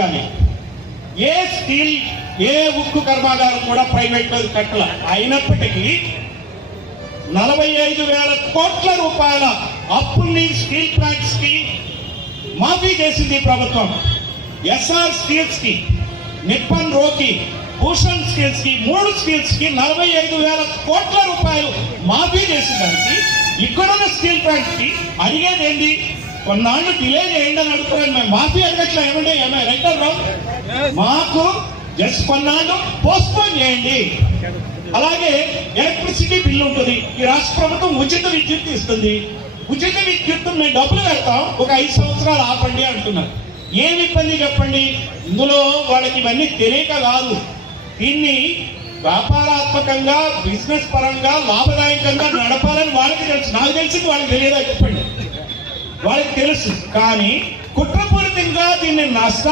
కానీ ఏ స్టీల్ ఏ ఉక్కు కర్మాగారం కూడా ప్రైవేట్ కట్టల. అయినప్పటికీ 45,000 కోట్ల రూపాయల అప్పుల్ని స్టీల్ ప్లాంట్స్ కి మాఫీ చేసింది ప్రభుత్వం. ఎస్ఆర్ స్టీల్స్ కి, నిప్పన్ రోకి, భూషణ్ స్టీల్స్ కి, 3 స్టీల్స్ కి 45,000 కోట్ల రూపాయలు మాఫీ చేసేదానికి ఇక్కడున్న స్టీల్ ప్లాంట్స్ కి అడిగేది ఏంటి? కొన్నాళ్ళు డిలే చేయండి అని అడుగుతున్నాను. మేము మాఫీ అడగట్లా. ఏమంటే రైట్ ఆర్ రాంగ్? మాకు జస్ట్ కొన్నాళ్ళు పోస్ట్పోన్ చేయండి. అలాగే ఎలక్ట్రిసిటీ బిల్లు ఉంటుంది. ఈ రాష్ట్ర ప్రభుత్వం ఉచిత విద్యుత్ ఇస్తుంది. ఉచిత విద్యుత్ మేము డబ్బులు కడతాం, ఒక 5 సంవత్సరాలు ఆపండి అంటున్నారు. ఏమి ఇబ్బంది చెప్పండి? ఇందులో వాళ్ళకి ఇవన్నీ తెలియక కాదు. దీన్ని వ్యాపారాత్మకంగా బిజినెస్ పరంగా లాభదాయకంగా నడపాలని వాళ్ళకి తెలుసు. నాకు తెలిసింది వాళ్ళకి తెలియదా చెప్పండి? వాళ్ళకి తెలుసు. కానీ కుట్రపూరితంగా దీన్ని నష్ట